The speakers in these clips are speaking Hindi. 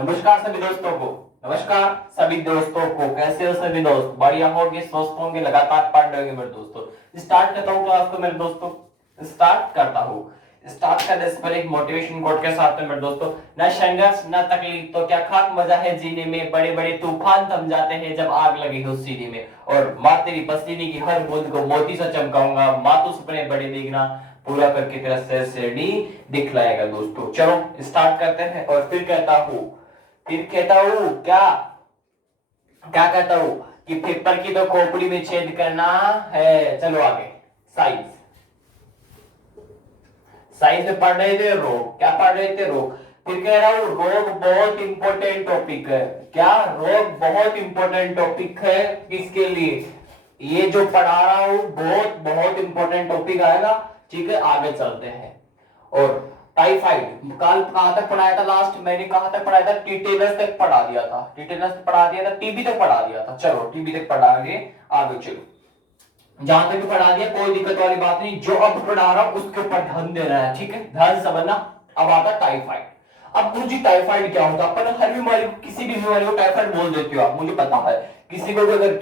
नमस्कार सभी दोस्तों को। नमस्कार सभी दोस्तों को। कैसे हो सभी दोस्त? बढ़िया होंगे, स्वस्थ होंगे, लगातार पढ़ रहे होंगे मेरे दोस्तों। स्टार्ट करता हूँ क्लास को मेरे दोस्तों। स्टार्ट करता हूँ। स्टार्ट करने से पहले एक मोटिवेशन कोट के साथ में मेरे दोस्तों। न संघर्ष न तकलीफ तो क्या खाक मजा है जीने में, बड़े बड़े तूफान थम जाते हैं जब आग लगी हो सीने में। और माँ तेरी पसीने की हर बूंद को मोती से चमकाऊंगा, माँ तू सपने बड़े देखना, पूरा करके तेरा सर सीढ़ी दिखलाएगा दोस्तों। चलो स्टार्ट करते हैं। और फिर कहता हूँ क्या क्या कहता हूँ कि पेपर की तो खोपड़ी में छेद करना है। चलो आगे। साइंस साइंस में पढ़ रहे थे रोग। क्या पढ़ रहे थे? रोग। फिर कह रहा हूँ रोग बहुत इंपॉर्टेंट टॉपिक है। क्या? रोग बहुत इंपॉर्टेंट टॉपिक है। किसके लिए? ये जो पढ़ा रहा हूँ बहुत बहुत इंपॉर्टेंट टॉपिक आएगा। ठीक है, आगे चलते हैं। और टाइफाइड कल कहां तक पढ़ाया था? लास्ट मैंने कहां तक पढ़ाया था? टिटेनस तक पढ़ा दिया था। टिटेनस पढ़ा दिया था, टीबी तक पढ़ा दिया था। चलो टीबी तक पढ़ा दिए, आगे चलो। जहां तक भी पढ़ा दिया कोई दिक्कत वाली बात नहीं। जो अब पढ़ा रहा हूं उसके ऊपर ध्यान देना है, ठीक है, ध्यान समझना। अब आता टाइफाइड। अब मुझे टाइफाइड क्या होता है? अपन हर बीमारी को, किसी भी बीमारी को टाइफाइड बोल देते हो आप, मुझे पता है। किसी को भी अगर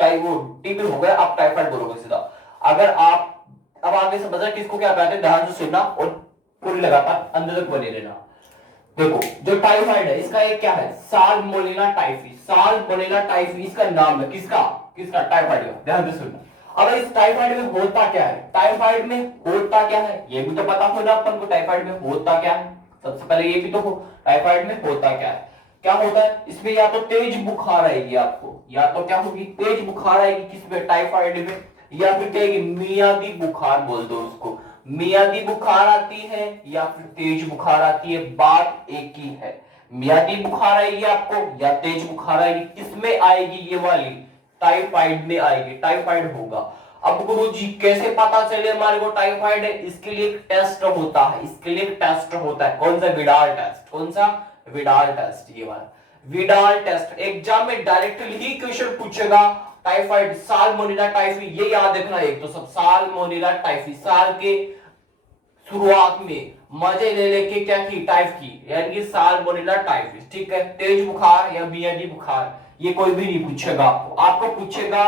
टीबी हो गया आप टाइफाइड बोलोगे सीधा। अगर आप अब आगे समझ रहे किसको क्या कहते हैं, ध्यान से सुनना और पूरी लगातार अंदर तक बने रहना। देखो जो टाइफाइड है इसका एक क्या है? Salmonella typhi. साल्मोनेला टाइफी इसका नाम है। किसका? किसका? टाइफाइड का। ध्यान से सुनना। अब इस टाइफाइड में होता क्या है? टाइफाइड में होता क्या है ये भी तो पता होना अपन को। टाइफाइड में होता क्या है सबसे पहले ये भी तो हो। टाइफाइड में होता क्या है? क्या होता है इसमें? या तो तेज बुखार आएगी आपको, या तो क्या होगी? तेज बुखार आएगी। किसमें? टाइफाइड में। या फिर कहेगी मियादी बुखार बोल दो उसको। मियादी बुखार आती है या फिर तेज बुखार आती है, बात एक ही है। मियादी बुखार आएगी आपको या तेज बुखार आएगी। किसमें आएगी? ये वाली टाइफाइड में आएगी। टाइफाइड होगा। अब गुरुजी कैसे पता चले हमारे को टाइफाइड है? इसके लिए एक टेस्ट होता है। इसके लिए एक टेस्ट होता है। कौन सा? Widal test. कौन सा? Widal test. ये वाला विडाल टेस्ट एग्जाम में डायरेक्टली ही क्वेश्चन पूछेगा। टाइफाइड, साल्मोनेला टाइफी, ये याद रखना। एक तो सब साल्मोनेला टाइफी, साल के शुरुआत में मजे ले लेके क्या की? टाइफ की, यानी कि साल्मोनेला टाइफस। ठीक है, तेज बुखार या मियादी बुखार ये कोई भी नहीं पूछेगा आपको। आपको पूछेगा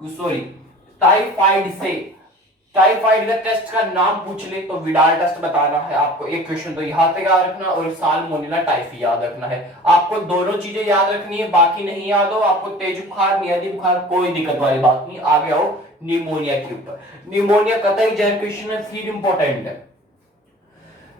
सॉरी टाइफाइड से, टाइफाइड का टेस्ट का नाम पूछ ले तो विडाल टेस्ट बताना है आपको। एक क्वेश्चन तो यहां तक याद रखना और साल्मोनेला टाइफी याद रखना है। आपको दोनों चीजें याद रखनी है, बाकी नहीं याद हो आपको तेज बुखार मियादी बुखार कोई दिक्कत वाली बात नहीं। आगे आओ निमोनिया के ऊपर। निमोनिया कतई जहर क्वेश्चन है, फिर इंपॉर्टेंट है,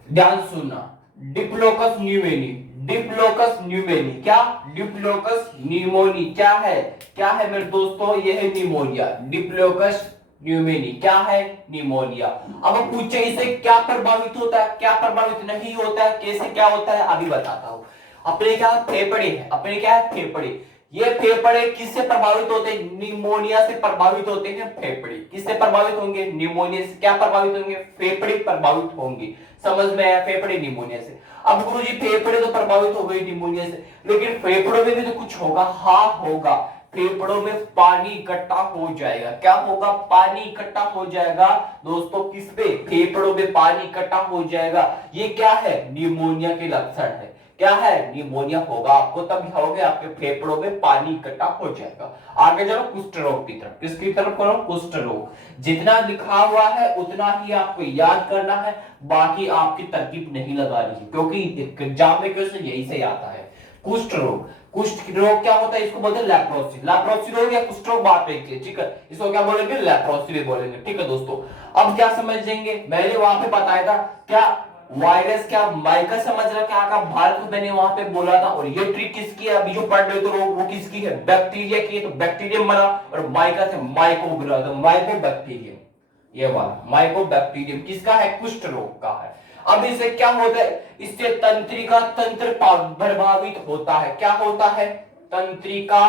ध्यान सुनना। डिप्लोकस न्यूमोनी। डिप्लोकस न्यूमोनी क्या? डिप्लोकस न्यूमोनी क्या है? क्या है मेरे दोस्तों? ये है निमोनिया। डिप्लोकस न्यूमोनी क्या है? निमोनिया। अब पूछे इसे क्या प्रभावित होता है, क्या प्रभावित नहीं होता है, कैसे क्या होता है, अभी बताता हूं। अपने क्या फेफड़े है, अपने क्या है? फेफड़े। ये फेफड़े किससे प्रभावित होते हैं? निमोनिया से प्रभावित होते हैं फेफड़े। किससे प्रभावित होंगे? निमोनिया से। क्या प्रभावित होंगे? फेफड़े प्रभावित होंगे। समझ में आया? फेफड़े निमोनिया से। अब गुरुजी फेफड़े तो प्रभावित हो गए निमोनिया से, लेकिन फेफड़ों में भी तो कुछ होगा। हाँ होगा, फेफड़ों में पानी इकट्ठा हो जाएगा। क्या होगा? पानी इकट्ठा हो जाएगा दोस्तों। किस पे? फेफड़ों में पानी इकट्ठा हो जाएगा। ये क्या है? निमोनिया के लक्षण है। क्या है? निमोनिया होगा आपको, तब होगे आपके फेफड़ों में पानी इकट्ठा हो जाएगा। आगे चलो कुष्ठ रोग की तरफ। किसकी तरफ करो? कुष्ठ रोग। जितना लिखा हुआ है उतना ही आपको याद करना है, बाकी आपकी तरकीब नहीं लगानी है, क्योंकि एग्जाम में क्वेश्चन यही से आता है। कुष्ठ रोग। कुष्ठ रोग क्या होता है? इसको बोलते हैं लेप्रोसी। लेप्रोसी रोग या कुष्ठ रोग बात एक है, ठीक है। इसको क्या बोलेंगे? लेप्रोसी भी बोलेंगे, ठीक है दोस्तों। अब क्या समझेंगे? मैंने वहां पे बताया था क्या वायरस, क्या माइका समझ रहा? क्या का भारत मैंने वहां पे बोला था। और ये ट्रिक किसकी है? अभी जो पढ़ रहे हो रोग वो किसकी है? बैक्टीरिया की है। तो बैक्टीरियम मरा और माइका से माइकोब्रा, तो माइकोबैक्टीरियम, ये वाला माइकोबैक्टीरियम किसका है? कुष्ठ रोग का है। अब इससे क्या होता है? इससे तंत्रिका तंत्र प्रभावित होता है। क्या होता है? तंत्रिका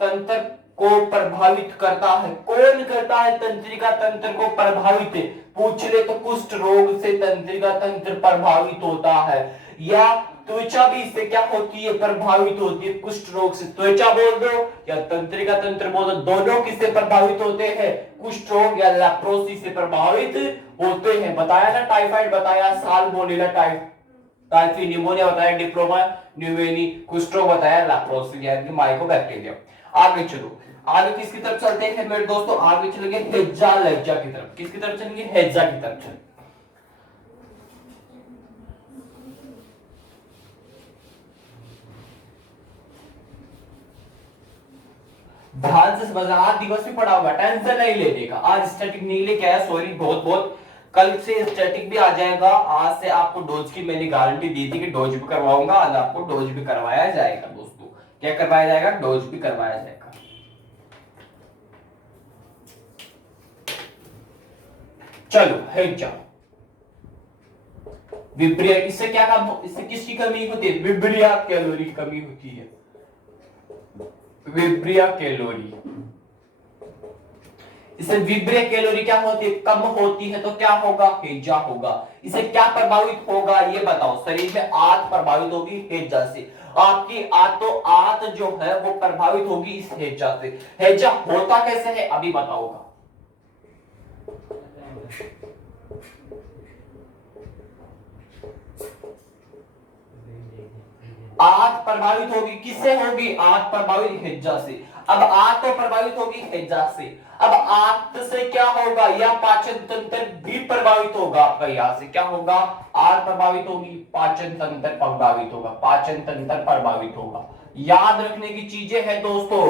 तंत्र को प्रभावित करता है। कौन करता है तंत्रिका तंत्र को प्रभावित? पूछ ले तो कुष्ठ रोग से तंत्रिका तंत्र प्रभावित होता है। या त्वचा भी इससे क्या होती है? प्रभावित होती है कुष्ठ रोग से। त्वचा बोल दो या तंत्रिका तंत्र बोल दो, दोनों किससे प्रभावित होते हैं? कुष्ठ रोग या लेप्रोसी से प्रभावित होते हैं। बताया ना टाइफाइड, बताया साल्मोनेला टाइफ टाइफी निमोनिया बताया, डिप्लोमा न्यूमोनी, कुष्ठरोग बताया, लैप्रोसिस यानी कि माइकोबैक्टीरिया। आगे चलो, आगे किसकी तरफ चलते हैं मेरे दोस्तों, आगे चलेंगे हेजा लज्जा की तरफ। किसकी तरफ चलेंगे, हेजा की तरफ चलेंगे। ध्यान से समझना, आज दिवस भी पढ़ा होगा, टेंशन नहीं लेने का। आज स्टैटिक नहीं लेके आया, सॉरी बहुत बहुत, कल से स्टैटिक भी आ जाएगा। आज से आपको डोज की मैंने गारंटी दी थी कि डोज भी करवाऊंगा, आज आपको डोज भी करवाया जाएगा दोस्तों। क्या करवाया जाएगा, डोज भी करवाया जाएगा। चलो हेजा विब्रिया, इससे क्या काम हो, इससे किसकी कमी होती है, विब्रिया कैलोरी की कमी होती है, विब्रिया कैलोरी। इसे विब्रिया कैलोरी क्या होती है, कम होती है, तो क्या होगा, हेजा होगा। इसे क्या प्रभावित होगा ये बताओ, शरीर में आंत प्रभावित होगी हेजा से। आपकी आंत जो है वो प्रभावित होगी इस हेजा से। हेजा होता कैसे है अभी बताओगा। आंत प्रभावित होगी, किससे होगी, आंत प्रभावित हेजा से। अब आंत तो प्रभावित होगी हेजा से, अब आंत से क्या होगा, या पाचन तंत्र भी प्रभावित होगा आपका। यहां से क्या होगा, आंत प्रभावित होगी, पाचन तंत्र प्रभावित होगा, पाचन तंत्र प्रभावित होगा। याद रखने की चीजें हैं दोस्तों,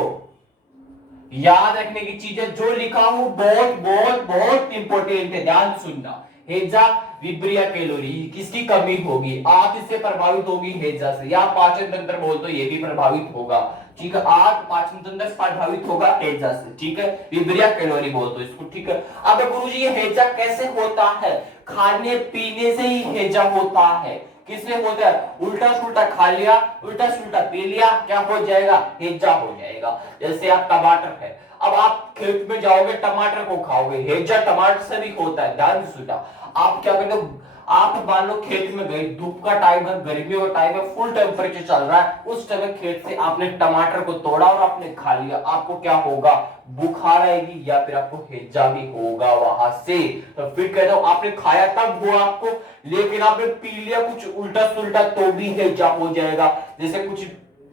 याद रखने की चीजें जो लिखा हूं बहुत बहुत बहुत इंपॉर्टेंट है, ध्यान सुनना। हेजा विब्रिया कैलोरी, किसकी कमी होगी, आंत इससे प्रभावित होगी हेजा से, या पाचन तंत्र बोल तो ये भी प्रभावित होगा, ठीक है। आंत पाचन तंत्र प्रभावित होगा हेजा से, ठीक है। विब्रिया कैलोरी बोल तो इसको, ठीक है। अब गुरुजी ये हेजा कैसे होता है, खाने पीने से ही हेजा होता है। किससे होता है, उल्टा सुल्टा खा लिया, उल्टा सुल्टा पी लिया, क्या हो जाएगा, हेजा हो जाएगा। जैसे आप टमाटर है, अब आप खेत में जाओगे टमाटर को खाओगे, हेजा टमाटर से भी होता है, ध्यान से सुनना। आप क्या करते हो, आप मान लो खेत में गए, धूप का टाइम है, गर्मियों का टाइम है, फुल टेम्परेचर चल रहा है, उस टाइम खेत से आपने टमाटर को तोड़ा और आपने खा लिया, आपको क्या होगा, बुखार आएगी या फिर आपको हेजा भी होगा वहां से। तो फिर कहते हो आपने खाया तब हुआ आपको, लेकिन आपने पी लिया कुछ उल्टा सुल्टा तो भी हेजा हो जाएगा। जैसे कुछ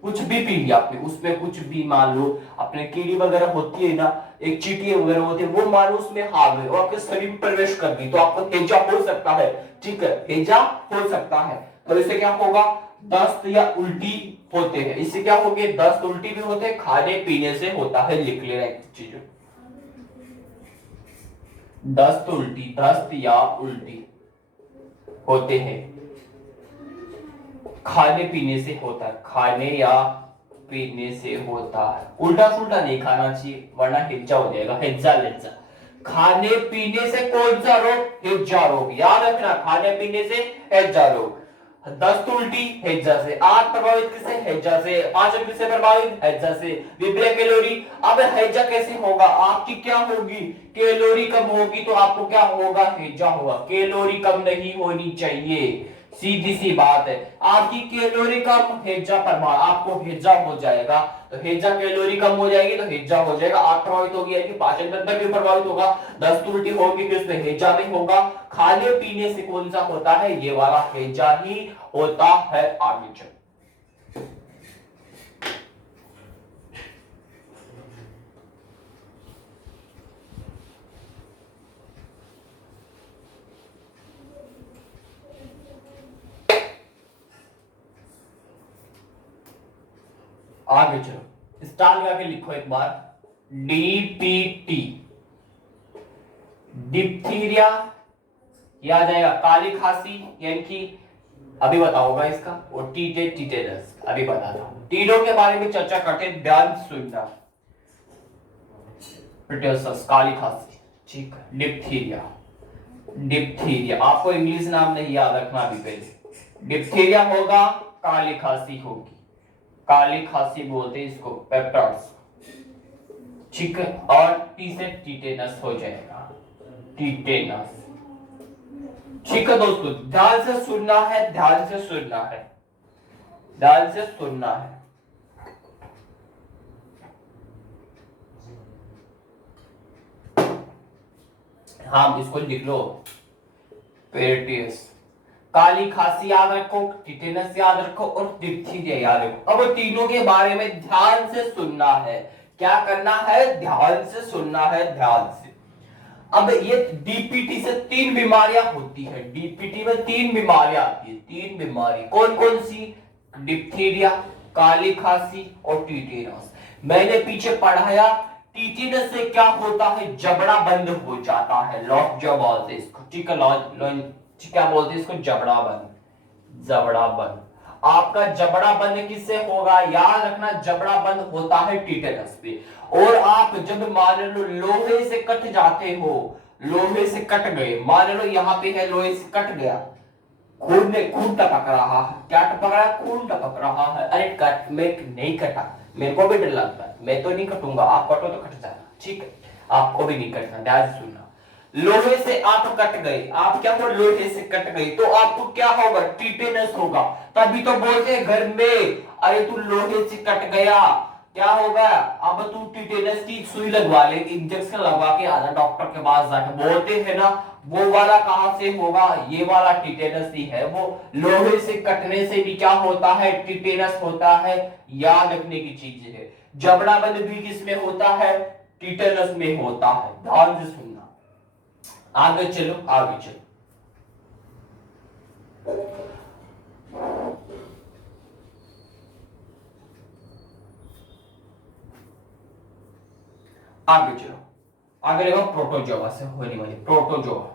कुछ भी पी लिया आपने, उसमें कुछ भी मान लो अपने कीड़ी वगैरह होती है ना, एक चींटी वगैरह होती है, वो मान लो उसमें आ गई और आपके शरीर में प्रवेश कर गई, तो आपको हेजा हो सकता है, ठीक है, हेजा हो सकता है। तो इससे क्या होगा, दस्त या उल्टी होते हैं। इससे क्या होगी, दस्त उल्टी भी होते हैं, खाने पीने से होता है, लिख लेना एक चीज, दस्त उल्टी, दस्त या उल्टी होते हैं, खाने पीने से होता है, खाने या पीने से होता है। उल्टा सुल्टा नहीं खाना चाहिए वरना हिज्जा हो जाएगा, हिज्जा लज्जा। खाने पीने से कौन सा रोग, हिज्जा रोग, याद रखना, खाने पीने से हिज्जा रोग। दस्त उल्टी हेजा से, आंत प्रभावित किससे, हेजा से, पाचन किससे प्रभावित, हेजा से, विब्रिया कैलोरी। अब हेजा कैसे होगा, आपकी क्या होगी, कैलोरी कम होगी तो आपको क्या होगा, हेजा होगा। कैलोरी कम नहीं होनी चाहिए, सीधी सी बात है। आपकी कैलोरी कम, हेजा प्रभाव, आपको हेजा हो जाएगा। तो हेजा कैलोरी कम हो जाएगी तो हेजा हो जाएगा, आंत प्रभावित होगी यानी पाचन तंत्र भी प्रभावित होगा, दस्त उल्टी होगी तो इसमें हेजा नहीं होगा। खाने पीने से कौन सा होता है, ये वाला हेजा ही होता है। आगे चल, आगे चलो, स्टार लगा के लिखो एक बार, डीपीटी, डिप्थीरिया, याद आएगा, काली खांसी यानी कि अभी बताऊंगा इसका, और टीटेनस अभी बताता हूं। टीडो के बारे में चर्चा करते, ध्यान सुनना। पिटोसस काली खांसी, ठीक है। डिप्थीरिया, डिप्थीरिया आपको इंग्लिश नाम नहीं याद रखना अभी पहले। डिप्थीरिया होगा, काली खांसी होगी, काली खांसी बोलते हैं इसको, पेप्टाइड्स, ठीक है। और टी से टीटेनस हो जाएगा, टीटेनस, ठीक है दोस्तों। ध्यान से सुनना है, ध्यान से सुनना है, ध्यान से सुनना है। हाँ इसको लिख लो, पेरिटियस, काली खांसी याद रखो, टिटेनस याद रखो और डिप्थीरिया याद रखो। अब तीनों के बारे में ध्यान से सुनना है। क्या करना है? ध्यान से सुनना है, ध्यान से। अब ये डीपीटी से 3 बीमारियां होती है। डीपीटी में 3 बीमारियां आती है। 3 बीमारी कौन कौन सी? डिप्थीरिया, काली खांसी और टिटेनस। मैंने पीछे पढ़ाया टिटेनस से क्या होता है, जबड़ा बंद हो जाता है, लॉक जब बोलते इसको, ठीक है। क्या बोलते हैं इसको? जबड़ा बंद। जबड़ा बंद। आपका जबड़ा बंद किससे होगा? याद रखना, जबड़ा बंद होता है टिटेनस पे। और आप जब मान लो लोहे से कट जाते हो, लोहे से कट गए, मान लो यहां पे है, लोहे से कट गया, खून टपक रहा है। क्या टपक रहा है? खून टपक रहा है। अरे कट, मैं नहीं कटा, मेरे को भी डर लगता है, मैं तो नहीं कटूंगा, आप कटो तो कट जाना, ठीक है। आपको भी नहीं कटना, ध्यान से सुनना। लोहे से आप कट गए, आप क्या हो, लोहे से कट गए, तो आपको क्या होगा? टिटेनस होगा। तभी तो बोलते हैं घर में, अरे तू लोहे से कट गया, क्या होगा? अब तू टिटेनस की सुई लगवा ले, इंजेक्शन लगवा के आना डॉक्टर के पास जाके, बोलते हैं ना। वो वाला कहां से होगा? ये वाला टिटेनस ही है। वो लोहे से कटने से भी क्या होता है? टिटेनस होता है। याद रखने की चीज है। जबड़ा बंद भी किसमें होता है? टिटेनस में होता है। ध्यान से सुनना। आगे चलो, आगे चलो। आगे चलो, आगे देखो प्रोटोजोआ से होने वाली प्रोटोजोआ।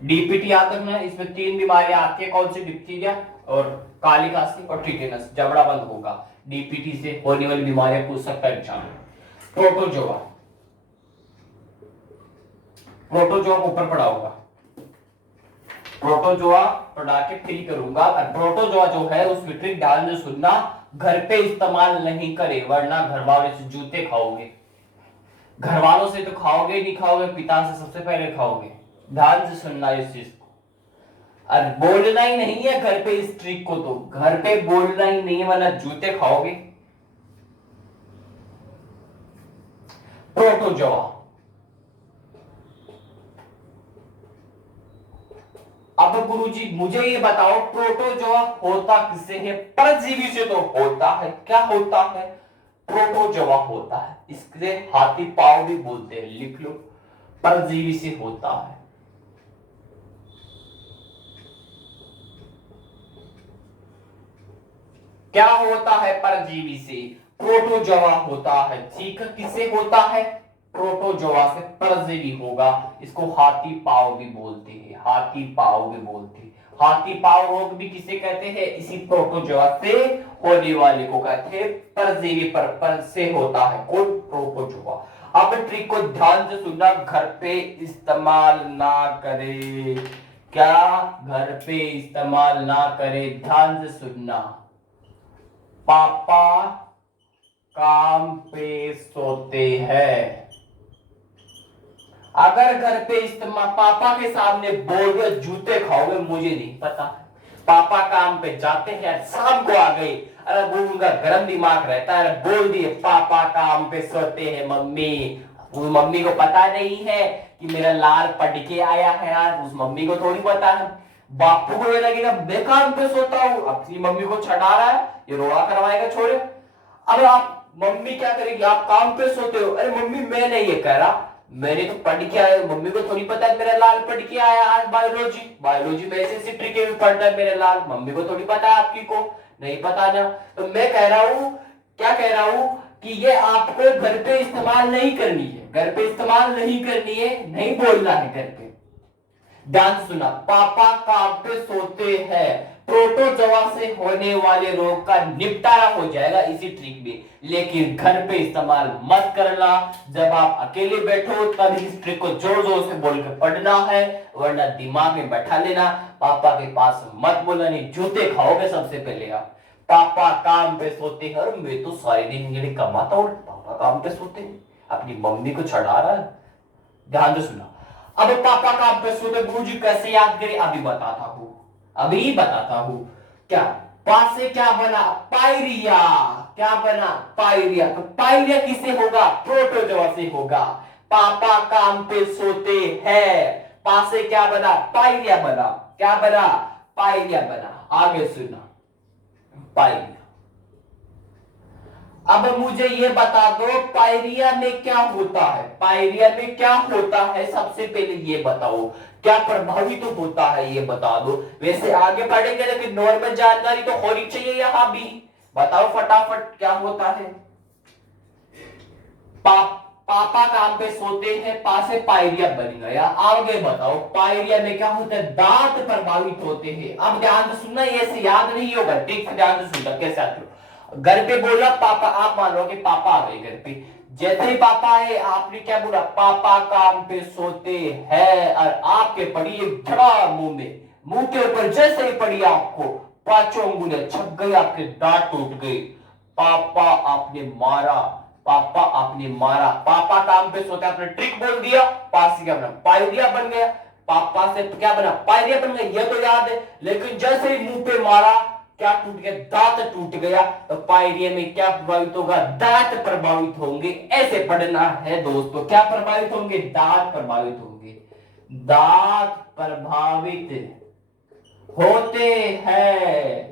डीपीटी याद रखना, इसमें 3 बीमारियां आती है। कौन सी? डिप्थीरिया और काली खांसी और टिटेनस। जबड़ा बंद होगा। डीपीटी से होने वाली बीमारियां पूछ सकता है एग्जाम में। प्रोटोजोआ, प्रोटोजोआ ऊपर पड़ा होगा। प्रोटोजोआ पढ़ा के फिल करूंगा। और प्रोटोजोआ जो है उसकी ट्रिक ध्यान से सुनना, घर पे इस्तेमाल नहीं करे वरना घर वालों से जूते खाओगे। घर वालों से तो खाओगे नहीं खाओगे, पिता से सबसे पहले खाओगे। ध्यान से सुनना इस चीज को। और बोलना ही नहीं है घर पे इस ट्रिक को, तो घर पे बोलना ही नहीं है वरना जूते खाओगे। प्रोटोजोआ। अब गुरुजी मुझे ये बताओ, प्रोटोजोआ होता किससे है? परजीवी से तो होता है। क्या होता है? प्रोटोजोआ होता है। इसके हाथी पांव भी बोलते हैं, लिख लो। परजीवी से होता है। क्या होता है परजीवी से? प्रोटोजोआ होता है, ठीक है। किससे होता है? प्रोटोजोआ से परजीवी होगा। इसको हाथी पांव भी बोलते हैं, हाथी पांव भी बोलते हैं। हाथी पांव रोग भी किसे कहते हैं? इसी प्रोटोजोआ से होने वाले को कहते हैं परजीवी। पर से होता है कौन? प्रोटोजोआ। अब ट्रिक को ध्यान से सुनना, घर पे इस्तेमाल ना करे। क्या? घर पे इस्तेमाल ना करे, ध्यान से सुनना। पापा काम पे सोते हैं। अगर घर पे इस्तेमाल, पापा के सामने बोल दो जूते खाओगे, मुझे नहीं पता। पापा काम पे जाते हैं, शाम को आ गए, अरे वो उनका गर्म दिमाग रहता है, बोल दिए पापा काम पे सोते हैं मम्मी। उस मम्मी को पता नहीं है कि मेरा लाल पढ़ के आया है यार, उस मम्मी को थोड़ी पता है। बापू को ये लगेगा मैं काम पे सोता हूँ, अपनी मम्मी को छड़ा रहा है, ये रोड़ा करवाएगा छोरे। अब आप मम्मी क्या करेगी? आप काम पे सोते हो, अरे मम्मी मैं नहीं ये कह रहा, मैंने तो पढ़ के आया, मम्मी को थोड़ी पता है मेरा लाल पढ़ के आया आज बायोलॉजी, बायोलॉजी में ऐसे ट्रिक भी पढ़ता है मेरे लाल, मम्मी को थोड़ी पता है, आपकी को नहीं पता ना। तो मैं कह रहा हूं, क्या कह रहा हूं कि ये आपको घर पे इस्तेमाल नहीं करनी है, घर पे इस्तेमाल नहीं करनी है, नहीं बोलना है घर पे। ध्यान से सुना, पापा काम पे सोते हैं, प्रोटोजोआ से होने वाले रोग का निपटारा हो जाएगा इसी ट्रिक में। लेकिन घर पे इस्तेमाल मत करना, जब आप अकेले बैठो तब इस ट्रिक को जोर जोर से बोल के पढ़ना है, वरना दिमाग में बैठा लेना। पापा के पास मत बोलना, नहीं जूते खाओगे सबसे पहले आप। पापा काम पे सोते हैं, और मैं तो सारे दिन कमाता हूँ, पापा काम पे सोते हैं, अपनी मम्मी को चढ़ा रहा है। ध्यान से सुना। अब पापा काम पे सोते, गुरुजी कैसे याद करें? अभी बताता हूं, अभी बताता हूं। क्या पास से क्या बना? पायरिया। क्या बना? पायरिया। तो पायरिया किससे होगा? प्रोटोजोआ से होगा। पापा काम पे सोते हैं, पास से क्या बना? पायरिया बना। क्या बना? पायरिया बना। आगे सुना, पायरिया। अब मुझे ये बता दो पायरिया में क्या होता है, पायरिया में क्या होता है, सबसे पहले ये बताओ क्या प्रभावित तो होता है, ये बता दो। वैसे आगे बढ़ेंगे लेकिन नॉर्मल जानकारी तो होनी चाहिए यहां भी। बताओ फटाफट क्या होता है। पापा काम पे सोते हैं, पा से पायरिया बन गया। आगे बताओ पायरिया में क्या होता है, दांत प्रभावित होते हैं। अब ध्यान से सुनना, ये से याद नहीं होगा, ठीक से ध्यान से सुनना कैसे आते हो। घर पे बोला पापा, आप मान लो कि पापा आ गए घर पे, जैसे ही पापा आए आपने क्या बोला, पापा काम पे सोते हैं, और आपके पड़ी एक धड़ा मुंह में, मुंह के ऊपर जैसे ही पड़ी आपको पांचों उंगलियां छप गई, आपके दांत टूट गए। पापा आपने मारा, पापा आपने मारा। पापा काम पे सोते, आपने ट्रिक बोल दिया, पास से क्या बना, पायरिया बन गया। पापा से क्या बना, पायरिया बन गया, ये तो याद है। लेकिन जैसे ही मुंह पे मारा क्या टूट गया, दांत टूट गया। तो पायरिया में क्या प्रभावित होगा, दांत प्रभावित होंगे। ऐसे पढ़ना है दोस्तों, क्या प्रभावित होंगे, दांत प्रभावित होंगे। दांत प्रभावित होते हैं।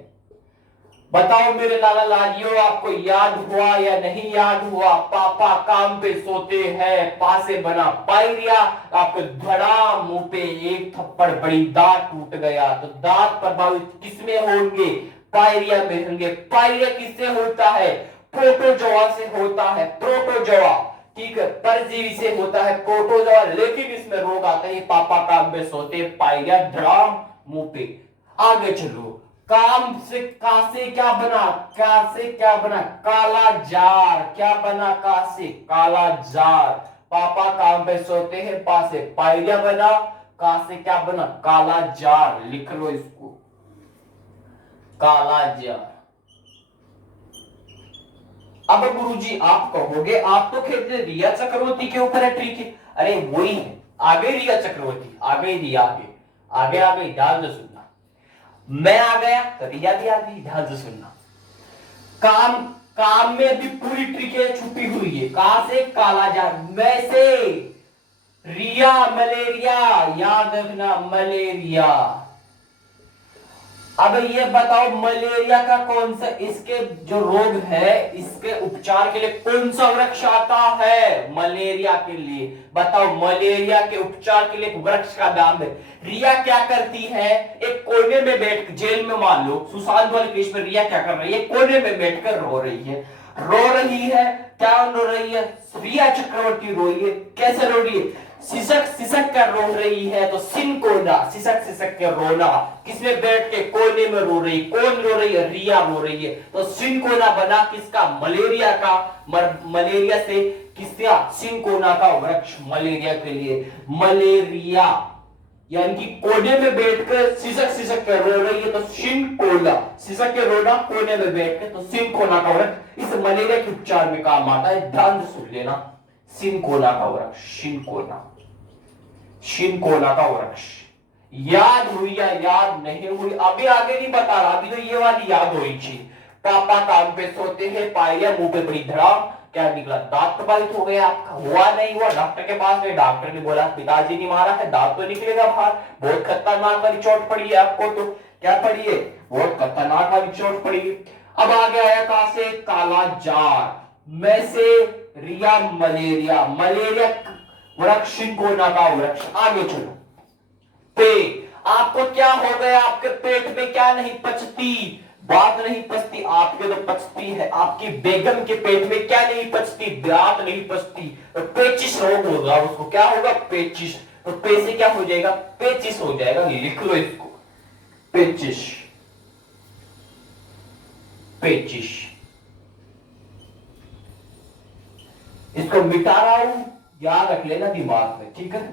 बताओ मेरे लाला लाजियो, आपको याद हुआ या नहीं याद हुआ। पापा काम पे सोते हैं, पा से बना पायरिया, आपको धड़ा मुंह पे एक थप्पड़ पड़ी, दांत टूट गया। तो दांत प्रभावित किसमें होंगे, पायरिया में होंगे। पायरिया किससे होता है, प्रोटोजोआ से होता है, प्रोटोजोआ, ठीक है, परजीवी से होता है प्रोटोजोआ। लेकिन इसमें रोग आता है, पापा काम पे सोते, पायरिया धड़ा मुंह पे। आगे चलो, काम से का से क्या बना, का से क्या बना, काला जार। क्या बना, का से काला जार। पापा काम पे सोते हैं, पा से पायरिया बना, का से क्या बना, काला जार। लिख लो इसको, काला जार। अब गुरुजी आप कहोगे, आप तो खेलते रिया चक्रवर्ती के ऊपर है, ठीक है। अरे वही है, आगे रिया चक्रवर्ती, आगे रिया, आगे आगे आगे, ध्यान से सुनना। मैं आ गया तो रिया भी आ गई, ध्यान से सुनना। काम काम में भी पूरी ट्रिक छुपी हुई है। कहां से, काला जार। मैं से रिया मलेरिया, याद रखना मलेरिया। अब ये बताओ मलेरिया का कौन सा, इसके जो रोग है इसके उपचार के लिए कौन सा वृक्ष आता है, मलेरिया के लिए। बताओ मलेरिया के उपचार के लिए वृक्ष का नाम है। रिया क्या करती है, एक कोने में बैठ, जेल में मान लो सुशांत वाले केस में रिया क्या कर रही है, कोने में बैठकर रो रही है। रो रही है, क्या रो रही है, रिया चक्रवर्ती रो रही है। कैसे रो रही है, सिसक सिसक कर रो रही है। तो सिनकोना, सिसक सिसक के रोना, किसमें बैठ के, कोने में रो रही। कौन रो रही है, रिया रो रही है। तो सिनकोना बना किसका, मलेरिया का। मलेरिया से किसका, सिनकोना का वृक्ष मलेरिया के लिए। मलेरिया यानी कि कोने में बैठकर सिसक सिसक कर रो रही है, तो सिनकोना, सिसक के रोना, कोने में बैठ के, तो सिनकोना का वृक्ष इस मलेरिया के उपचार में काम आता है। ध्यान से सुन लेना, सिनकोना का वृक्ष, सिनकोना, सिनकोना का वृक्ष। याद हुई या याद नहीं हुई, अभी आगे नहीं बता रहा, अभी तो ये वाली याद हुई थी। पापा काम पे सोते हैं, पायरिया मुंह पे बड़ी धड़ाम, क्या निकला, दांत प्रभावित हो गया आपका। हुआ नहीं हुआ, डॉक्टर के पास गए, डॉक्टर ने बोला पिताजी ने मारा है, दांत तो निकलेगा बाहर, बहुत खतरनाक वाली चोट पड़ी है आपको। तो क्या पड़ी है, बहुत खतरनाक वाली चोट पड़ी है। अब आगे आया कहां से, काला जार। में से रिया मलेरिया, मलेरिया वृक्ष, सिनकोना का वृक्ष। आगे चलो, पेट। आपको क्या हो गया, आपके पेट में क्या नहीं पचती, बात नहीं पचती, आपके तो पचती है। आपकी बेगम के पेट में क्या नहीं पचती, बात नहीं पचती। तो पेचिस रोग होगा उसको, क्या होगा, पेचिस। तो पे से क्या हो जाएगा, पेचिस हो जाएगा। लिख लो इसको, पेचिस, पेचिस। इसको मिटा रहा हूं, याद रख लेना दिमाग में, ठीक है।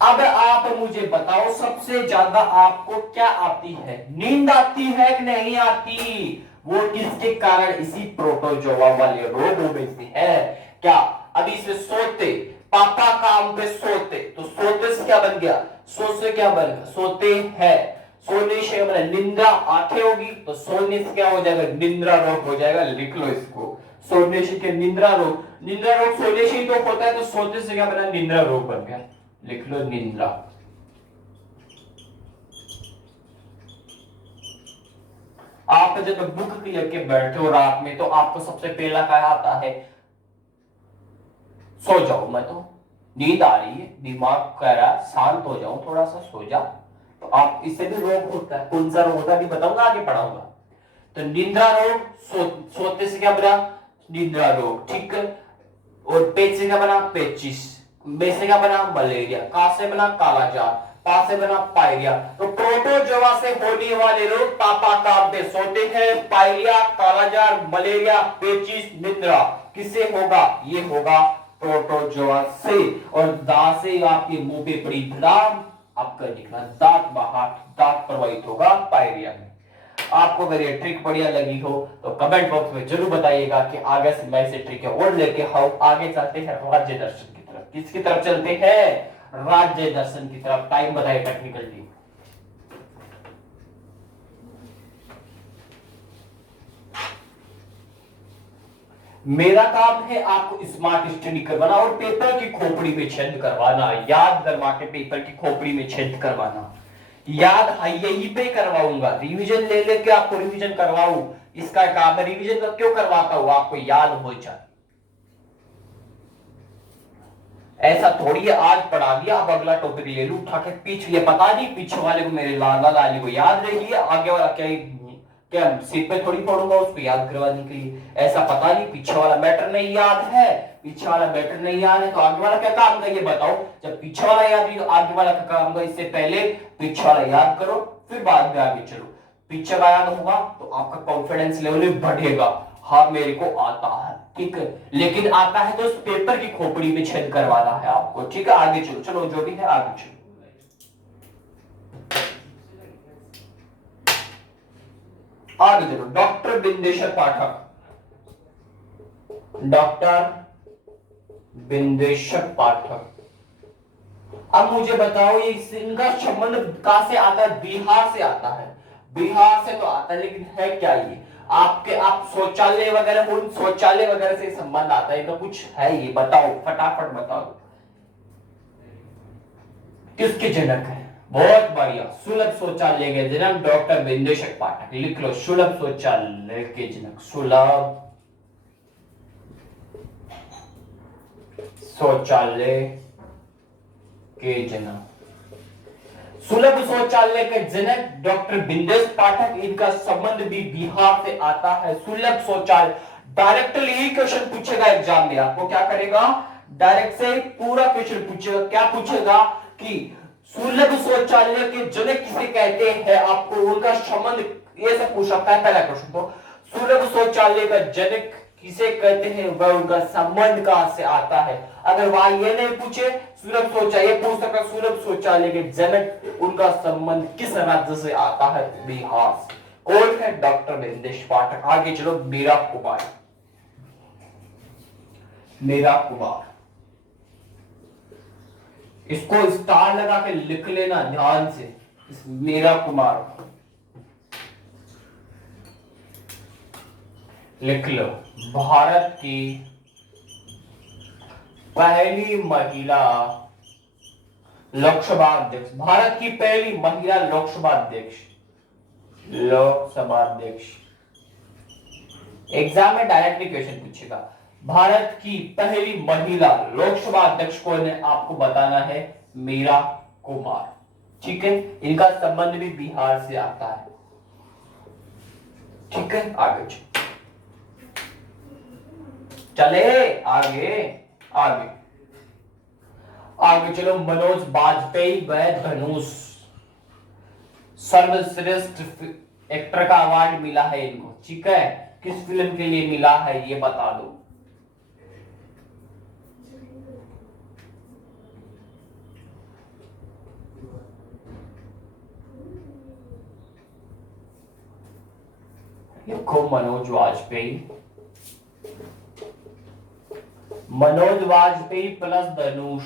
अब आप मुझे बताओ सबसे ज्यादा आपको क्या आती है, नींद आती है कि नहीं आती, वो किसके कारण, इसी प्रोटोजोआ वाले रोगों में से है। क्या, अभी इसमें सोते, पापा काम पे सोते, तो सोते से क्या बन गया, सो से क्या बन गया, सोते हैं, सोने से बना निंद्रा, आंखें होगी तो सोने से क्या हो जाएगा, निंद्रा रोग हो जाएगा। लिख लो इसको, सोने से क्या, निंद्रा रोग। निद्रा रोग सोने से ही तो होता है, तो सोते से क्या बना, निद्रा रोग बन गया। लिख लो निद्रा। आप जब बुक लेके बैठे हो रात में, तो आपको सबसे पहला क्या आता है, सो जाओ, मैं तो नींद आ रही है, दिमाग कह रहा है शांत हो जाओ, थोड़ा सा सो जा। तो आप इससे भी रोग होता है, कौन सा रोग होता है भी बताऊंगा, आगे पढ़ाऊंगा। तो निद्रा रोग, सोते से क्या बना, निद्रा रोग, ठीक है। और पेट से क्या बना, पेचिस। बे से क्या बना, मलेरिया। का से बना, कालाजार। पा से बना, पायरिया। तो प्रोटोजोआ से होने वाले रोग पापा काम पे सोते हैं, पायरिया, कालाजार, मलेरिया, पेचिस, निद्रा किससे होगा, ये होगा प्रोटोजोआ से। और दांत से आपके मुंह पे पड़ी धड़ाम, आपका निकला दांत बाहर, दांत प्रवाहित होगा पायरिया में। आपको अगर ये ट्रिक बढ़िया लगी हो तो कमेंट बॉक्स में जरूर बताइएगा कि आगे से मैं इसे ट्रिक और लेके आओ। आगे चलते हैं राज्य दर्शन की तरफ। किसकी तरफ चलते हैं, राज्य दर्शन की तरफ। टाइम बताइए टेक्निकल टीम। मेरा काम है आपको स्मार्ट स्टडी करवाना और पेपर की खोपड़ी में छेद करवाना, याद करवा के पेपर की खोपड़ी में छेद करवाना। याद यही पे करवाऊंगा, रिवीजन ले लेके आपको रिवीजन करवाऊं, इसका काम है। रिवीजन का क्यों करवाता हूं, आपको याद हो जाए। ऐसा थोड़ी है आज पढ़ा दिया अब अगला टॉपिक ले लूं उठा के, पीछे ये पता नहीं पीछे वाले को, मेरे लाला लाली को याद रही है, आगे वाला क्या क्या सिर पे थोड़ी पढ़ूंगा उसको याद करवाने के लिए। ऐसा पता नहीं पीछे वाला मैटर नहीं याद है, पीछे वाला मैटर नहीं याद है तो आगे वाला क्या काम का ये बताओ। जब पीछे वाला याद नहीं तो आगे वाला क्या काम का, इससे पहले पीछे वाला याद करो फिर बाद में आगे चलो। पीछे का याद होगा तो आपका कॉन्फिडेंस लेवल भी बढ़ेगा, हाँ मेरे को आता है, ठीक है। लेकिन आता है तो उस पेपर की खोपड़ी में छेद करवाना है आपको, ठीक है। आगे चलो, चलो जो भी है आगे चलो। आगे चलो, डॉक्टर बिंदेश्वर पाठक। डॉक्टर बिंदेश्वर पाठक। अब मुझे बताओ ये इनका संबंध कहां से आता है, बिहार से आता है। बिहार से तो आता है लेकिन है क्या ये, आपके आप शौचालय वगैरह, उन शौचालय वगैरह से संबंध आता है, इनका कुछ है ये, बताओ फटाफट बताओ। किसके जनक है, बहुत बढ़िया, सुलभ शौचालय के जनक डॉक्टर बिंदेश्वर पाठक। लिख लो सुलभ शौचालय के जनक, सुलभ शौचालय के जनक, सुलभ शौचालय के जनक डॉक्टर बिंदेश्वर पाठक। इनका संबंध भी बिहार से आता है। सुलभ शौचालय, डायरेक्टली यही क्वेश्चन पूछेगा एग्जाम में, आपको क्या करेगा, डायरेक्ट से पूरा क्वेश्चन पूछेगा। क्या पूछेगा कि सुलभ शौचालय के जनक किसे कहते हैं, आपको उनका संबंध ये सब पूछ सकता है पहला क्वेश्चन। तो सुलभ शौचालय का जनक किसे कहते हैं, वह उनका संबंध कहां से आता है। अगर वहां ये नहीं पूछे सुलभ शौचालय, पूछ सकता सुलभ शौचालय के जनक उनका संबंध किस राज्य से आता है, बिहार से। कौन है, डॉक्टर बिंदेश्वर पाठक। आगे चलो, मीरा कुमार। मीरा कुमार, इसको स्टार लगा के लिख लेना ध्यान से, मीरा कुमार लिख लो। भारत की पहली महिला लोकसभा अध्यक्ष, भारत की पहली महिला लोकसभा अध्यक्ष, लोकसभा अध्यक्ष। एग्जाम में डायरेक्टली क्वेश्चन पूछेगा, भारत की पहली महिला लोकसभा अध्यक्ष कौन है, आपको बताना है मीरा कुमार, ठीक है। इनका संबंध भी बिहार से आता है, ठीक है। आगे चले, आगे आगे आगे चलो। मनोज बाजपेयी व धनुष, सर्वश्रेष्ठ एक्टर का अवार्ड मिला है इनको, ठीक है। किस फिल्म के लिए मिला है ये बता दो। लिखो मनोज वाजपेयी, मनोज वाजपेयी प्लस धनुष,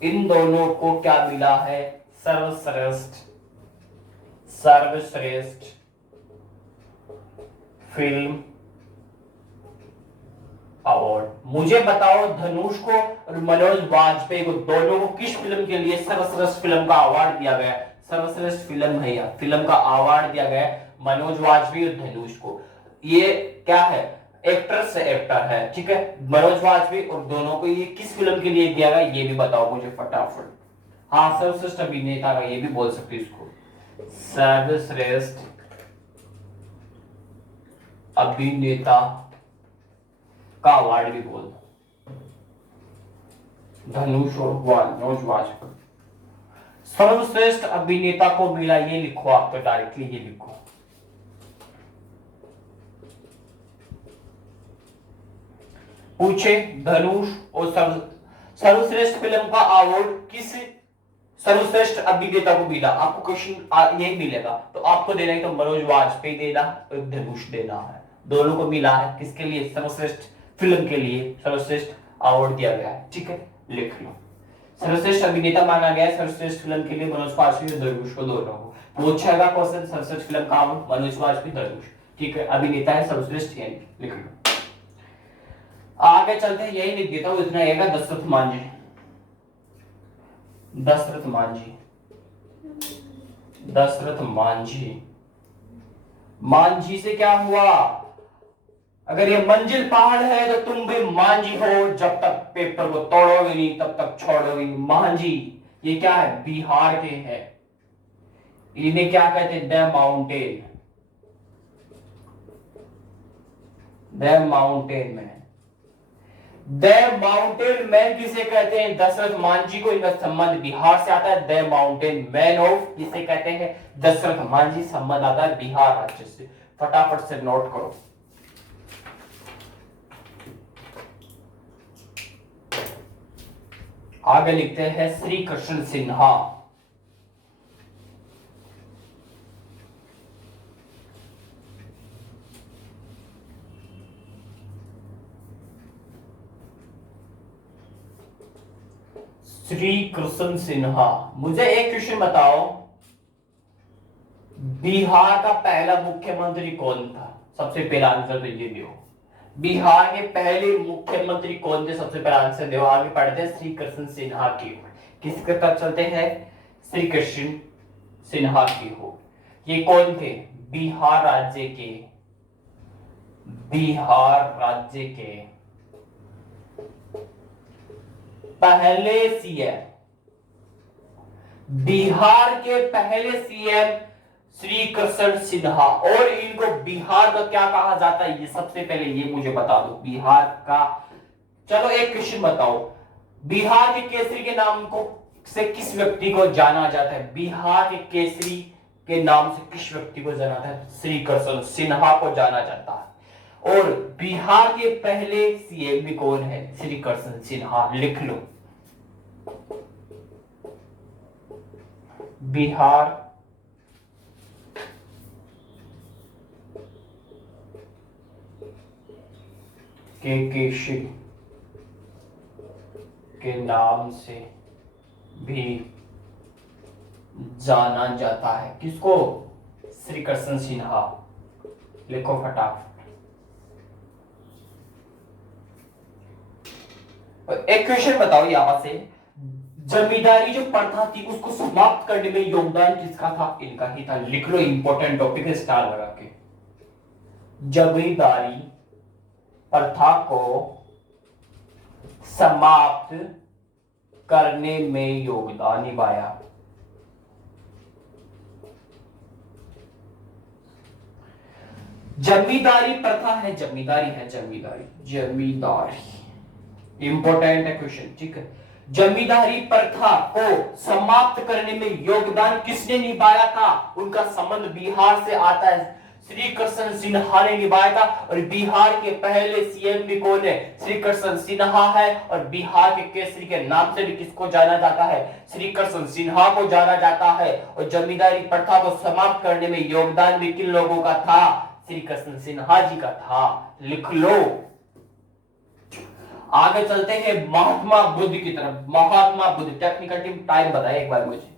इन दोनों को क्या मिला है, सर्वश्रेष्ठ, सर्वश्रेष्ठ फिल्म अवार्ड। मुझे बताओ धनुष को और मनोज वाजपेयी को दोनों को किस फिल्म के लिए सर्वश्रेष्ठ फिल्म का अवार्ड दिया गया? सर्वश्रेष्ठ फिल्म भैया, फिल्म का अवार्ड दिया गया मनोज वाजपेयी और धनुष को। ये क्या है? एक्टर से एक्टर है, ठीक है, मनोज वाजपेयी, और दोनों को ये किस फिल्म के लिए दिया गया ये भी बताओ मुझे फटाफट। हाँ, सर्वश्रेष्ठ अभिनेता का ये भी बोल सकते हो इसको, सर्वश्रेष्ठ अभिनेता का अवार्ड भी बोल दो। धनुष और मनोज वाजपेयी सर्वश्रेष्ठ अभिनेता को मिला, ये लिखो आप तो डायरेक्टली ये लिखो। पूछे धनुष और सर्वश्रेष्ठ फिल्म का अवार्ड किस सर्वश्रेष्ठ अभिनेता को मिला, आपको क्वेश्चन यही मिलेगा, तो आपको देना है तो मनोज वाजपेयी देना और धनुष देना है, दोनों को मिला है किसके लिए? सर्वश्रेष्ठ फिल्म के लिए सर्वश्रेष्ठ अवार्ड दिया गया है, ठीक है, लिख लो। सर्वश्रेष्ठ अभिनेता माना गया है सर्वश्रेष्ठ फिल्म के लिए मनोज वाजपेयी और धनुष को, दोनों को पूछेगा क्वेश्चन। सर्वश्रेष्ठ फिल्म का अवार्ड मनोज वाजपेयी धनुष, ठीक है, अभिनेता है सर्वश्रेष्ठ, लिख लो। आगे चलते हैं, यही लिख देता हूं, इतना आएगा। दशरथ मांझी, दशरथ मांझी, दशरथ मांझी। मांझी से क्या हुआ? अगर ये मंजिल पहाड़ है तो तुम भी मांझी हो, जब तक पेपर को तोड़ोगे नहीं तब तक छोड़ोगे नहीं। मांझी ये क्या है? बिहार के हैं, इन्हें क्या कहते हैं? The mountain, the mountain man. The mountain man किसे कहते हैं? दशरथ मांझी को, इनका संबंध बिहार से आता है। द माउंटेन मैन ऑफ किसे कहते हैं? दशरथ मांझी, संबंध आता है बिहार राज्य से। फटाफट से नोट करो। आगे लिखते हैं श्री कृष्ण सिन्हा। श्री कृष्ण सिन्हा, मुझे एक क्वेश्चन बताओ, बिहार का पहला मुख्यमंत्री कौन था? सबसे पहला आंसर तो ये दो। बिहार के पहले मुख्यमंत्री कौन थे? सबसे पहला आंसर दो। आगे पढ़ते हैं श्री कृष्ण सिन्हा की, किसके तरफ चलते हैं? श्री कृष्ण सिन्हा की हो। ये कौन थे? बिहार राज्य के, बिहार राज्य के पहले सीएम, बिहार के पहले सीएम श्री कृष्ण सिन्हा। और इनको बिहार का क्या कहा जाता है, ये सबसे पहले ये मुझे बता दो। बिहार का, चलो एक क्वेश्चन बताओ, बिहार के केसरी के नाम को से किस व्यक्ति को जाना जाता है? बिहार के केसरी के नाम से किस व्यक्ति को जाना जाता है? श्री कृष्ण सिन्हा को जाना जाता है। और बिहार के पहले सीएम भी कौन है? श्री कृष्ण सिन्हा, लिख लो। बिहार के केसरी के नाम से भी जाना जाता है, किसको? श्री कृष्ण सिन्हा, लिखो फटाफट। एक क्वेश्चन बताओ यहां से, जमींदारी जो प्रथा थी उसको समाप्त करने में योगदान किसका था? इनका ही था, लिख लो, इंपॉर्टेंट टॉपिक है, स्टार लगा के। जमींदारी प्रथा को समाप्त करने में योगदान निभाया। जमींदारी प्रथा है, जमींदारी है, जमींदारी, जमींदारी इंपॉर्टेंट है क्वेश्चन, ठीक है। जमींदारी प्रथा को समाप्त करने में योगदान किसने निभाया था? उनका संबंध बिहार से आता है, श्री कृष्ण सिन्हा ने निभाया था। और बिहार के पहले सीएम भी कौन है? श्री कृष्ण सिन्हा है। और बिहार के केसरी के नाम से भी किसको जाना जाता है? श्री कृष्ण सिन्हा को जाना जाता है। और जमींदारी प्रथा को समाप्त करने में योगदान भी किन लोगों का था? श्री कृष्ण सिन्हा जी का था, लिख लो। आगे चलते हैं महात्मा बुद्ध की तरफ। Mahatma Buddha, technical team time बताए एक बार मुझे।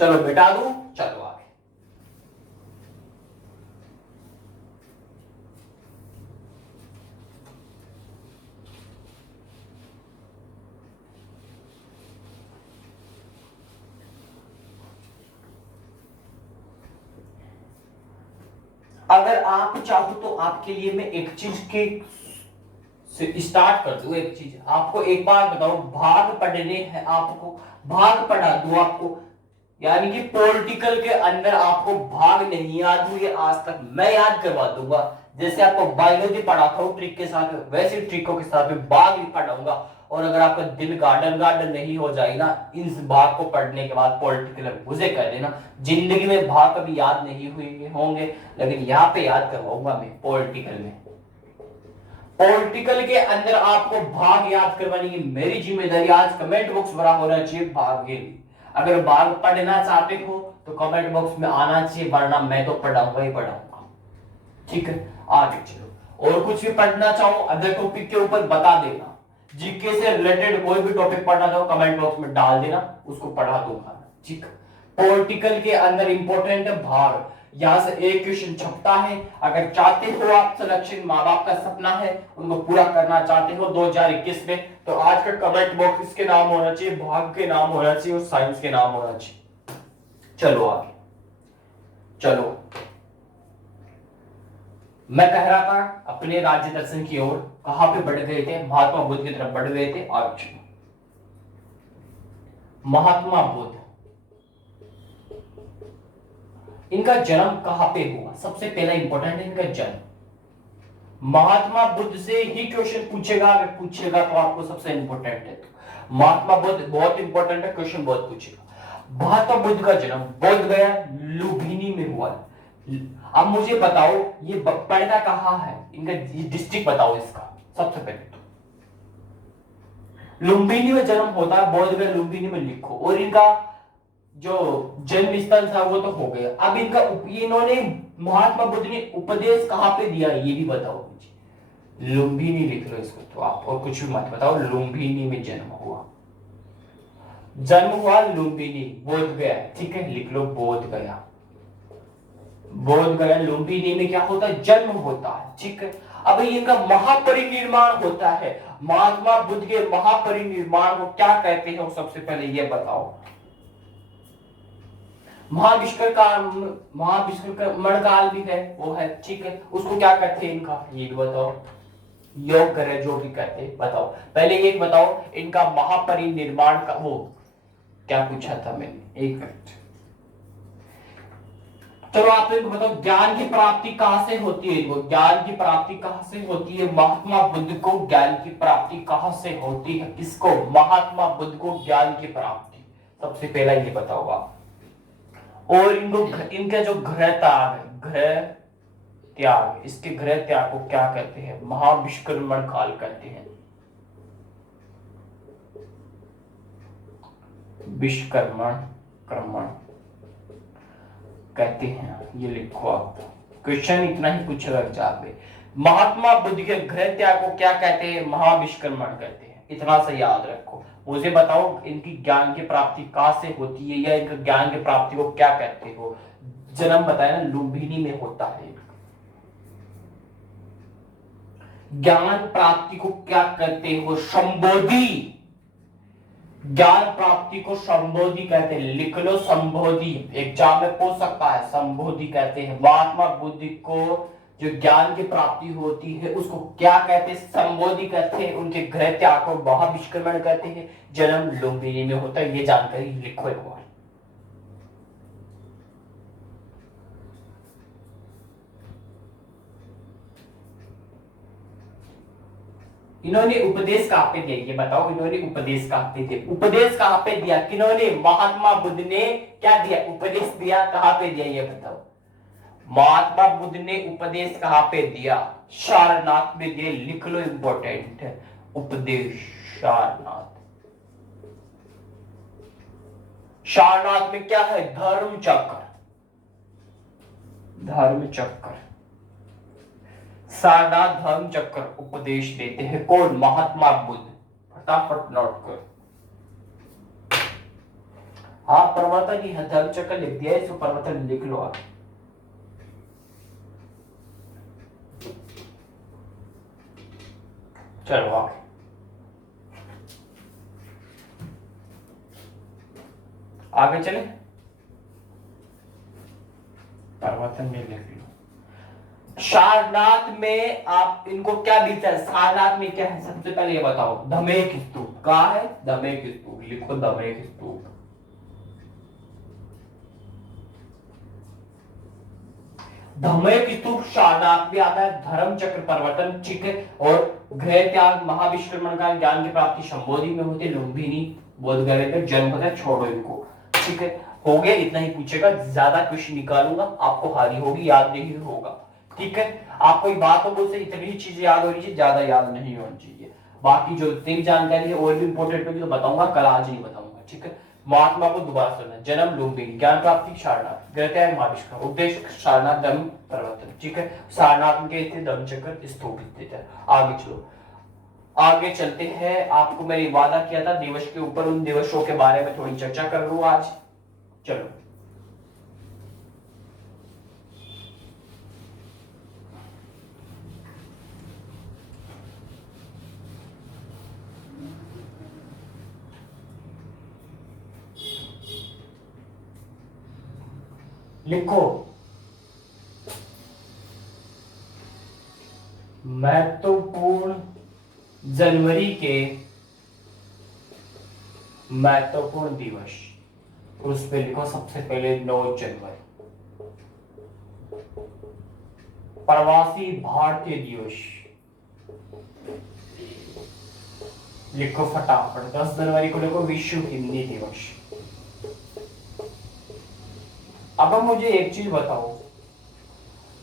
चलो मिटा दूं, चलो आगे। अगर आप चाहो तो आपके लिए मैं एक चीज के स्टार्ट कर दूं। एक चीज आपको एक बार बताओ, भाग पढ़ने हैं आपको, भाग पढ़ा दूं आपको, यानी कि पॉलिटिकल के अंदर आपको भाग नहीं याद हुए आज तक, मैं याद करवा दूंगा। जैसे आपको बायोलॉजी पढ़ाता हूं ट्रिक के साथ, वैसे ट्रिकों के साथ में भाग भी पढ़ाऊंगा। और अगर आपका दिल गार्डन गार्डन नहीं हो जाए ना इस भाग को पढ़ने के बाद पॉलिटिकल, मुझे कह देना। जिंदगी में भाग कभी याद नहीं हुए होंगे, लेकिन यहाँ पे याद करवाऊंगा मैं पॉलिटिकल में। पॉलिटिकल के अंदर आपको भाग याद करवाने की मेरी जिम्मेदारी। आज कमेंट बॉक्स भरा होना चाहिए भाग के लिए। अगर भाग पढ़ना चाहते हो तो कमेंट बॉक्स में आना चाहिए, वरना मैं तो पढ़ाऊंगा ही पढ़ाऊंगा। ठीक है, आगे चलो। और कुछ भी पढ़ना चाहो अदर टॉपिक के ऊपर बता देना। जीके से रिलेटेड कोई भी टॉपिक पढ़ना चाहो कमेंट बॉक्स में डाल देना, उसको पढ़ा दूंगा। ठीक, पॉलिटिकल के अंदर इंपॉर्टेंट है भाग। यहां से एक क्वेश्चन छपता है। अगर चाहते हो आप सिलेक्शन, माँ बाप का सपना है, उनको पूरा करना चाहते हो 2021 में, तो आज का कमेंट बॉक्स इसके नाम होना चाहिए, भाग के नाम होना चाहिए और साइंस के नाम होना चाहिए। चलो आगे चलो। मैं कह रहा था अपने राज्य दर्शन की ओर, कहां पे बढ़ गए थे, महात्मा बुद्ध की तरफ बढ़ गए थे। आज महात्मा बुद्ध, इनका जन्म कहां पे हुआ, सबसे पहला इंपॉर्टेंट है इनका जन्म। महात्मा बुद्ध से ही क्वेश्चन पूछेगा, अगर पूछेगा तो आपको सबसे इंपॉर्टेंट है। तो महात्मा बुद्ध बहुत इंपॉर्टेंट है, क्वेश्चन बहुत पूछेगा। महात्मा बुद्ध का जन्म बोध गया लुम्बिनी में हुआ। अब मुझे बताओ ये पैदा कहां है, इनका डिस्ट्रिक्ट बताओ इसका सबसे पहले तो। लुम्बिनी में जन्म होता है, बोध गया लुम्बिनी में लिखो। और इनका जो जन्म स्थल था वो तो हो गया। अब इनका इन्होंने महात्मा बुद्ध ने उपदेश कहां पे दिया ये भी बताओ मुझे। लुम्बिनी लिख लो इसको तो आप, और कुछ भी मत बताओ। लुम्बिनी में जन्म हुआ, जन्म हुआ लुम्बिनी, बोध गया। ठीक है, लिख लो बोध गया। बोध गया लुम्बिनी में क्या होता है, जन्म होता है। ठीक है, अब इनका महापरिनिर्माण होता है। महात्मा बुद्ध के महापरिनिर्माण को क्या कहते हैं सबसे पहले ये बताओ। महाविष्कर्मण काल भी है, वो है। ठीक है, उसको क्या कहते हैं इनका ये भी बताओ। योग करे जो भी कहते हैं बताओ। पहले एक बताओ इनका महापरिनिर्माण का वो क्या पूछा था मैंने, एक मिनट। चलो आप इनको बताओ ज्ञान की प्राप्ति कहां से होती है, इनको ज्ञान की प्राप्ति कहां से होती है। महात्मा बुद्ध को ज्ञान की प्राप्ति कहां से होती है, किसको, महात्मा बुद्ध को ज्ञान की प्राप्ति सबसे पहला ये बताओ आप। और इनको इनका जो गृह त्याग, गृह त्याग, इसके गृह त्याग को क्या कहते हैं, महाविष्कर्मण काल कहते हैं। विष्कर्मण क्रमण कहते हैं, ये लिखो आप। क्वेश्चन इतना ही पूछेगा एग्जाम में। महात्मा बुद्ध के गृह त्याग को क्या कहते हैं, महाविष्कर्मण कहते हैं। इतना सा याद रखो। मुझे बताओ इनकी ज्ञान की प्राप्ति कहां से होती है, या इनका ज्ञान की प्राप्ति को क्या कहते हो। जन्म बताया ना लुम्बिनी में होता है। ज्ञान प्राप्ति को क्या कहते हो, संबोधि। ज्ञान प्राप्ति को संबोधि कहते हैं, लिख लो संबोधि, एग्जाम में पूछ सकता है। संबोधि कहते हैं। महात्मा बुद्ध को जो ज्ञान की प्राप्ति होती है उसको क्या कहते हैं, संबोधि कहते हैं। उनके गृह त्याग को महाविष्कर्मण कहते हैं। जन्म लुम्बिनी में होता है, ये जानकारी लिखो एक बार। इन्होंने उपदेश कहां पे दिया ये बताओ। इन्होंने उपदेश कहां पे दिया, उपदेश कहां पे दिया, किन्होंने, महात्मा बुद्ध ने क्या दिया, उपदेश दिया, कहां पे दिया ये बताओ। महात्मा बुद्ध ने उपदेश कहां पे दिया, सारनाथ में दिया। लिख लो, इंपॉर्टेंट है उपदेश, सारनाथ। सारनाथ में क्या है, धर्म चक्र, धर्म चक्र। सारनाथ धर्म चक्र उपदेश देते हैं कौन, महात्मा बुद्ध। फटाफट नोट कर। हाँ परिवर्तन ही है, धर्म चक्र लिख दिया है, इसको परिवर्तन लिख लो आप। चलो आगे चले, परिवर्तन में लिख लो। सारनाथ में आप इनको क्या दिखता है, सारनाथ में क्या है, सबसे पहले ये बताओ। धमेक स्तूप कहाँ है, धमेक स्तूप लिखो, धमेक स्तूप। धमेक स्तूप सारनाथ में आता है। धर्म चक्र परिवर्तन, ठीक है, और गृह त्याग, महाविश्रमण का, ज्ञान की प्राप्ति संबोधि में होती है। लुम्बिनी बोध गए में जन्म होता है, छोड़ो इनको, ठीक है। हो गया, इतना ही पूछेगा, ज्यादा क्वेश्चन निकालूंगा, आपको हारी होगी, याद नहीं होगा, ठीक है। आपको एक बात हो बोलते इतनी चीजें याद होनी चाहिए, ज्यादा याद नहीं होनी चाहिए। बाकी जो इतनी जानकारी है और भी इंपॉर्टेंट होगी तो बताऊंगा, कल आज नहीं बताऊंगा, ठीक है। महात्मा को दोबारा सुनना। जन्म लुम्बिनी, ज्ञान प्राप्ति सारनाथ, गृह महाविष्णु, उद्देश्य सारनाथ, धर्म परिवर्तन, ठीक है। सारनाथ के स्थित धर्म चक्र स्तूप स्थित है। आगे चलो, आगे चलते हैं। आपको मैंने वादा किया था दिवस के ऊपर, उन दिवसों के बारे में थोड़ी चर्चा कर लूं आज। चलो लिखो, महत्वपूर्ण जनवरी के महत्वपूर्ण दिवस, उस पे लिखो सबसे पहले 9 जनवरी प्रवासी भारतीय दिवस, लिखो फटाफट। 10 जनवरी को लिखो विश्व हिंदी दिवस। अब मुझे एक चीज बताओ,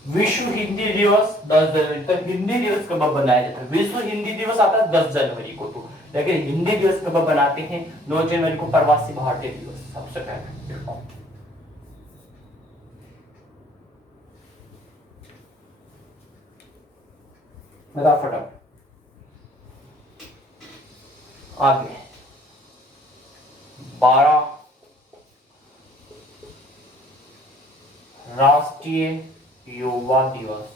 विश्व हिंदी दिवस 10 जनवरी, तो हिंदी दिवस कब बनाया जाता है? विश्व हिंदी दिवस आता है 10 जनवरी को, तो लेकिन हिंदी दिवस कब बनाते हैं? 9 जनवरी को प्रवासी भारतीय दिवस। सबसे पहले फटाफट आगे। 12 राष्ट्रीय युवा दिवस,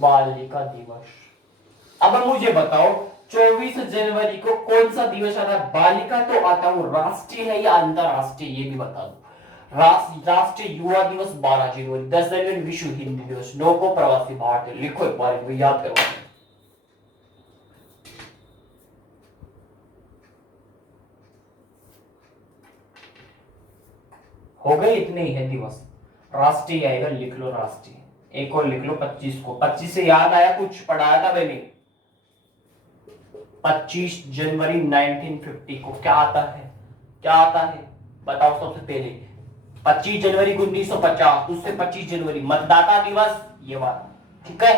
बालिका दिवस। अब मुझे बताओ 24 जनवरी को कौन सा दिवस आता है? बालिका तो आता है, वो राष्ट्रीय है या अंतरराष्ट्रीय ये भी बता दो। राष्ट्रीय युवा दिवस 12 जनवरी, 10 जनवरी विश्व हिंदी दिवस, 9 को प्रवासी भारतीय। लिखो एक बार, याद करो। हो गए, इतने ही है दिवस। राष्ट्रीय आएगा, लिख लो राष्ट्रीय। एक और लिख लो 25 को। 25 से याद आया, कुछ पढ़ाया था मैंने। 25 जनवरी 1950 को क्या आता है? क्या आता है बताओ सबसे पहले। 25 जनवरी 1950, उससे 25 जनवरी मतदाता दिवस, ये बात ठीक है।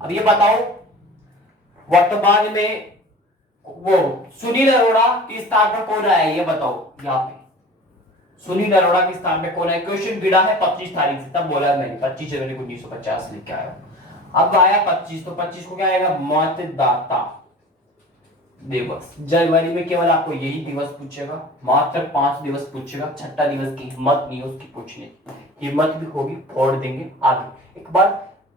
अब ये बताओ वर्तमान में वो सुनील अरोड़ा किस स्थान पर कौन आया, ये बताओ। यहाँ पे सुनील अरोड़ा के स्थान पे कौन है? क्वेश्चन गिरा है 25 तारीख से, तब बोला मैंने 25 जनवरी 1950 लिख के आया। अब आया 25, तो 25 को क्या आएगा? मतदाता दिवस। जनवरी में केवल आपको यही दिवस पूछेगा, मात्र 5 दिवस पूछेगा, छठा दिवस की हिम्मत नहीं उसकी पूछने की। हिम्मत भी होगी, फोड़ देंगे आगे। एक बार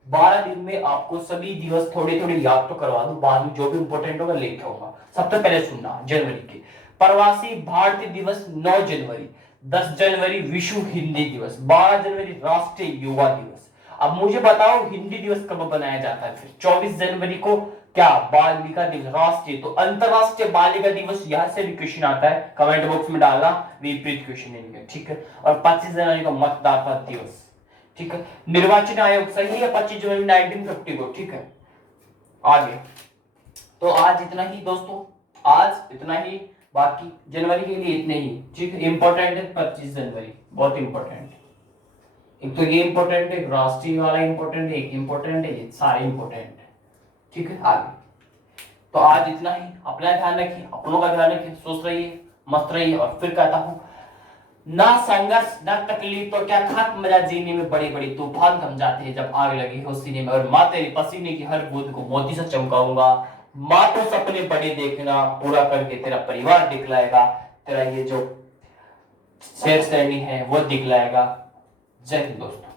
12 दिन में आपको सभी दिवस थोड़े थोड़े याद तो करवा दूं, बाद में जो भी इंपॉर्टेंट होगा लेके आऊंगा। सबसे पहले सुनना जनवरी के प्रवासी भारतीय दिवस 9 जनवरी, 10 जनवरी विश्व हिंदी दिवस, 12 जनवरी राष्ट्रीय युवा दिवस। अब मुझे बताओ हिंदी दिवस कब बनाया जाता है? फिर 24 जनवरी को क्या? बालिका दिवस राष्ट्रीय, तो अंतरराष्ट्रीय बालिका दिवस। यहां से भी क्वेश्चन आता है, कमेंट बॉक्स में डालना, विपरीत क्वेश्चन है, ठीक है। और 25 जनवरी को मतदाता दिवस, ठीक है। निर्वाचन आयोग सही है 25 जनवरी 1950 को, ठीक है। आगे तो आज इतना ही दोस्तों, आज इतना ही। बाकी जनवरी के लिए इतने ही, ठीक है। इंपॉर्टेंट है 25 जनवरी, बहुत इंपॉर्टेंट। एक तो ये इंपॉर्टेंट है, राष्ट्रीय वाला इंपॉर्टेंट है, एक इंपॉर्टेंट है, ये सारे इंपॉर्टेंट है, ठीक है। आगे तो आज इतना ही। अपना ध्यान रखिए, अपनों का ध्यान रखिए, स्वस्थ रहिए, मस्त रहिए, और फिर कहता हूं ना संघर्ष ना तकलीफ तो क्या खाक मजा जीने में बड़ी बड़ी तूफान थम जाते हैं जब आग लगी हो सीने में। और माँ तेरी पसीने की हर बूंद को मोती से चमकाऊंगा। माँ तो सपने बड़े देखना, पूरा करके तेरा परिवार दिखलाएगा, तेरा ये जो शेर श्रेणी है वो दिखलाएगा। जय हिंद दोस्तों।